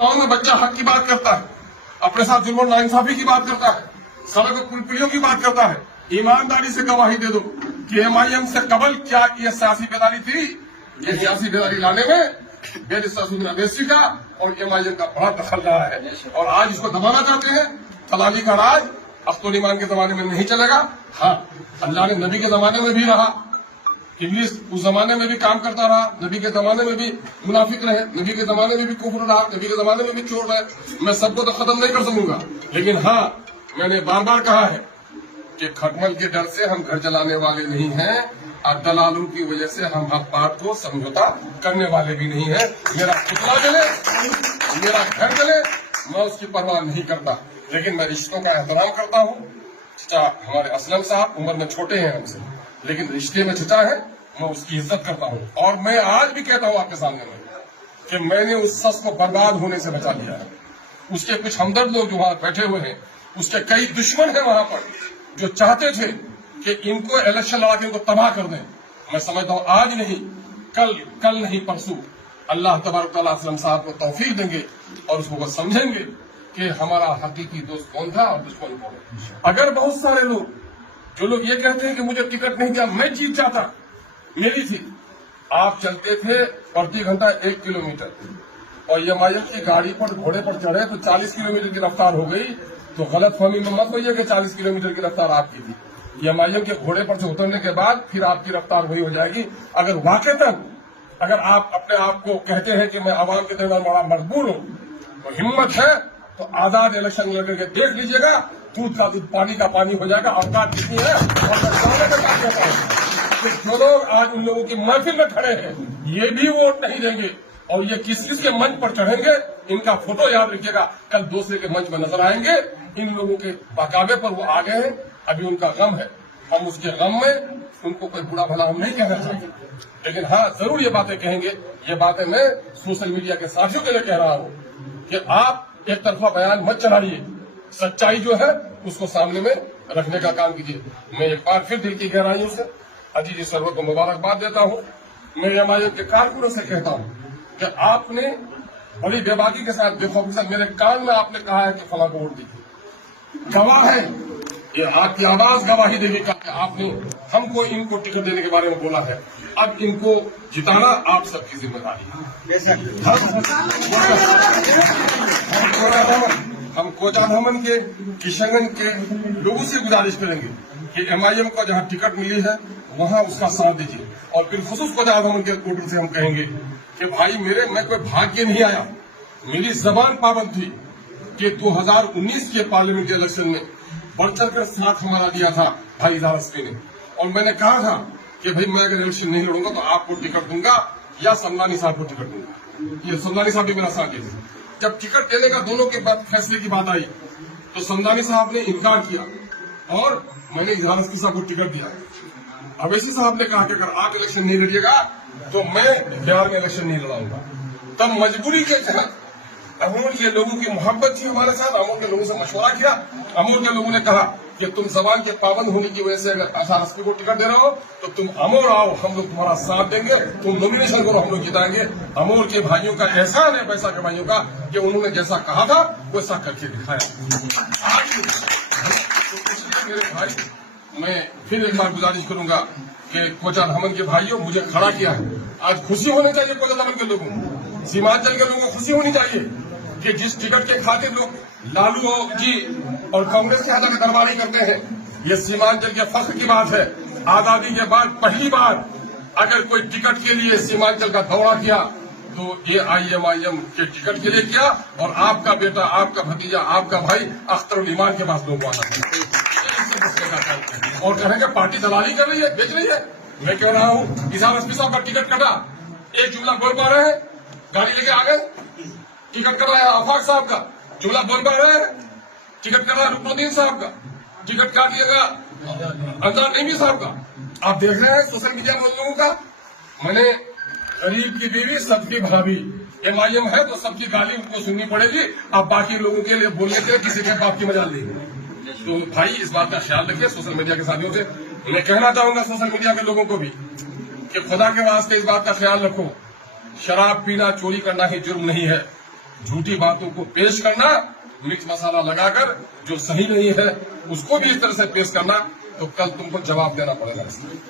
गाँव में बच्चा हक की बात करता है, अपने साथ जुल्म और नाइंसाफी की बात करता है, सड़क पुलियों की बात करता है, ईमानदारी से गवाही दे दो कि एमआईएम से कबल क्या ये सियासी बेदारी थी। ये सियासी बेदारी लाने में बेरिस्टर अवैसी का और एमआईएम का बड़ा दखल रहा है और आज इसको दबाना चाहते हैं। दलाली का राज अब तो ईमान के जमाने में नहीं चलेगा। हाँ, अल्लाह ने नबी के जमाने में भी रहा, इब्लीस उस जमाने में भी काम करता रहा, नबी के जमाने में भी मुनाफिक रहे, नबी के जमाने में भी कुफ्र रहा, नबी के जमाने में भी चोर रहे। मैं सबको तो खत्म नहीं कर सकूंगा, लेकिन हाँ, मैंने बार बार कहा है कि खटमल के डर से हम घर जलाने वाले नहीं हैं और दलालों की वजह से हम हक बात को समझौता करने वाले भी नहीं हैं। मेरा पुतला जले, मेरा घर जले, मैं उसकी परवाह नहीं करता, लेकिन मैं रिश्तों का एहतराम करता हूँ। चचा हमारे असलम साहब उम्र में छोटे हैं हमसे, लेकिन रिश्ते में चचा है, मैं उसकी इज्जत करता हूँ। और मैं आज भी कहता हूँ आपके सामने में कि मैंने उस शख्स को बर्बाद होने से बचा लिया है। उसके कुछ हमदर्द लोग जो वहां बैठे हुए हैं, उसके कई दुश्मन हैं वहां पर जो चाहते थे कि इनको इलेक्शन लड़ा के इनको तबाह कर दें। मैं समझता हूँ आज नहीं, कल नहीं, परसों अल्लाह तबारक तआला असलम साहब को तौफीक देंगे और उसको वो समझेंगे कि हमारा हकीकी दोस्त कौन था और दुश्मन कौन है। अगर बहुत सारे लोग जो लोग ये कहते हैं कि मुझे टिकट नहीं दिया, मैं जीत जाता, मेरी थी। आप चलते थे प्रति घंटा 1 किलोमीटर और एमआईएम की गाड़ी पर घोड़े पर चढ़े तो 40 किलोमीटर की रफ्तार हो गई, तो गलत फहमी में मत होइए कि 40 किलोमीटर की रफ्तार आपकी थी। एमआईएम के घोड़े पर से उतरने के बाद फिर आपकी रफ्तार वही हो जाएगी। अगर वाकईतन अगर आप अपने आप को कहते हैं कि मैं आवाम के दरमियान बड़ा मजबूर हूँ, तो हिम्मत है तो आजाद इलेक्शन लड़ करके देख लीजिएगा, दूध का दूध पानी का पानी हो जाएगा। औकात कितनी है और मैं सामने में बात करता हूँ कि जो लोग आज उन लोगों की महफिल में खड़े हैं, ये भी वोट नहीं देंगे और ये किस के मंच पर चढ़ेंगे, इनका फोटो याद रखिएगा, कल दूसरे के मंच में नजर आएंगे। इन लोगों के बकावे पर वो आ गए हैं, अभी उनका गम है, हम उसके गम में उनको कोई बुरा भला हम नहीं कहना चाहते, लेकिन हाँ जरूर ये बातें कहेंगे। ये बातें मैं सोशल मीडिया के साथियों के लिए कह रहा हूँ कि आप एक तरफा बयान मत चलाइए, सच्चाई जो है उसको सामने में रखने का काम कीजिए। मैं एक बार फिर दिल की गहराइयों से अजीज सरवर को मुबारकबाद देता हूँ। मैं एमआईएम के कारकुनों से कहता हूँ कि आपने बड़ी बेबाकी के साथ, देखो ऑफिसर मेरे कान में आपने कहा है कि फला को वोट दीजिए, गवाह है, ये आपकी आवाज गवाही देगी कि आपने हमको इनको टिकट देने के बारे में बोला है। अब इनको जिताना आप सबकी जिम्मेदारी है। हम कोजाधमन के, किशनगंज के लोगों से गुजारिश करेंगे कि एमआईएम को जहां टिकट मिली है वहां उसका साथ दीजिए। और फिर खुसूस कोजाधमन के वोटर से हम कहेंगे कि भाई मैं कोई भाग के नहीं आया, मेरी जबान पाबंद थी कि 2019 के पार्लियामेंट इलेक्शन में बढ़ चढ़ कर साथ हमारा दिया था भाई इजहार अस्मी ने, और मैंने कहा था कि भाई मैं अगर इलेक्शन नहीं लड़ूंगा तो आपको टिकट दूंगा या समदानी साहब को टिकट दूंगा। ये समदानी साहब भी मेरा साथ दिए। जब टिकट देने का दोनों के बाद फैसले की बात आई तो समदानी साहब ने इनकार किया और मैंने इजहार अस्मी साहब को टिकट दिया। अवैसी साहब ने कहा कि अगर आप इलेक्शन नहीं लड़िएगा तो मैं बिहार में इलेक्शन नहीं लड़ाऊंगा। तब मजबूरी के तहत अमूल के लोगों की मोहब्बत थी हमारे साथ, अमूल के लोगों से मशवरा किया। अमूल के लोगों ने कहा कि तुम जबान के पाबंद होने की वजह से अगर इजहार अस्मी को टिकट दे रहे हो तो तुम अमोर आओ, हम लोग तुम्हारा साथ देंगे, तुम नॉमिनेशन करो, हम लोग जिताएंगे। अमोर के भाइयों का एहसान है पैसा के भाइयों का कि उन्होंने जैसा कहा था वैसा करके दिखाया। आज मेरे भाई, मैं फिर एक बार गुजारिश करूंगा कि कोजाधमन के भाइयों मुझे खड़ा किया है। आज खुशी होनी चाहिए कोजाधमन के लोगों को, सीमांचल के लोगों को खुशी होनी चाहिए कि जिस टिकट के खातिर लोग लालू जी और कांग्रेस के हाथ में दरबारी करते हैं, ये सीमांचल के फख्र की बात है। आजादी के बाद पहली बार अगर कोई टिकट के लिए सीमांचल का दौरा किया तो ये एमआईएम के टिकट के लिए किया और आपका बेटा, आपका भतीजा, आपका भाई अख्तरुल ईमान के पास लोग आना और कहेंगे पार्टी दलाली कर रही है, बेच रही है। मैं कह रहा हूँ इजहार अस्मी साहब का टिकट कटा, एक जुमला बोल पा रहे हैं, गाड़ी लेके आ गए, टिकट कराया आफाक साहब का, जुमला बोल पा रहे हैं, टिकट कराया रुकनुद्दीन साहब का, टिकट काट दिएगा अंजार नईमी साहब का। आप देख रहे हैं सोशल मीडिया में उन लोगों का। मैंने गरीब की बीवी सबकी भाभी, एमआईएम है तो सबकी गाली उनको सुननी पड़ेगी। अब बाकी लोगों के लिए बोलने के किसी के बाप की मजाल नहीं। तो भाई इस बात का ख्याल रखिए। सोशल मीडिया के साथियों से मैं कहना चाहूंगा, सोशल मीडिया के लोगों को भी, कि खुदा के वास्ते इस बात का ख्याल रखो, शराब पीना, चोरी करना ही जुर्म नहीं है। झूठी बातों को पेश करना, मिक्स मसाला लगाकर जो सही नहीं है उसको भी इस तरह से पेश करना, तो कल तुमको जवाब देना पड़ेगा इसलिए।